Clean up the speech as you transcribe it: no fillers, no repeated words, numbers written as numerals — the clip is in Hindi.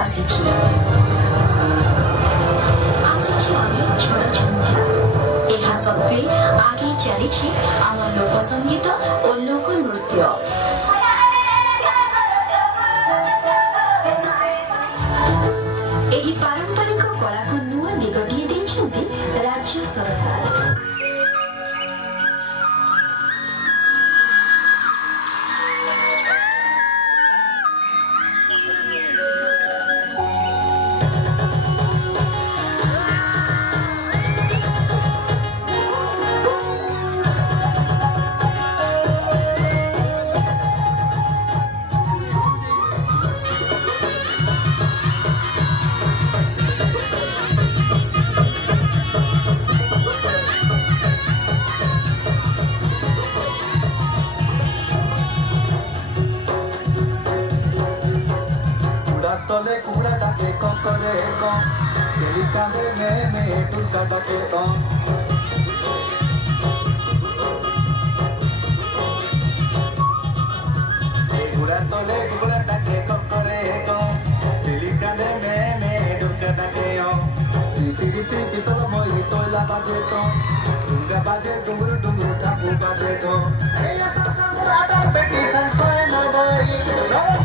ଆସିଛି ଅନେକ ଝଡ଼ ଝଞ୍ଜା ଏହା ସତ୍ତ୍ୱେ ଆଗେଇ ଚାଲିଛି ଆମ ଲୋକ ସଙ୍ଗୀତ ଓ ଲୋକ ନୃତ୍ୟ ଏହି ପାରମ୍ପରିକ କଳାକୁ ନୂଆ ଦିଗଟିଏ ଦେଇଛନ୍ତି ରାଜ୍ୟ ସରକାର तले कुड़ा डाके कौन करे कौन तेली कांधे में टुका डाके कौन कुड़ा तले कुड़ा डाके कौन करे कौन तेली कांधे में टुका डाके कौन रीति रीति पितल मोई टोला बाजे कौन डुंगा बाजे डुंगुर डुंगुर टापू बाजे कौन हे या सासा मुरादा बेटी संसोए न बोई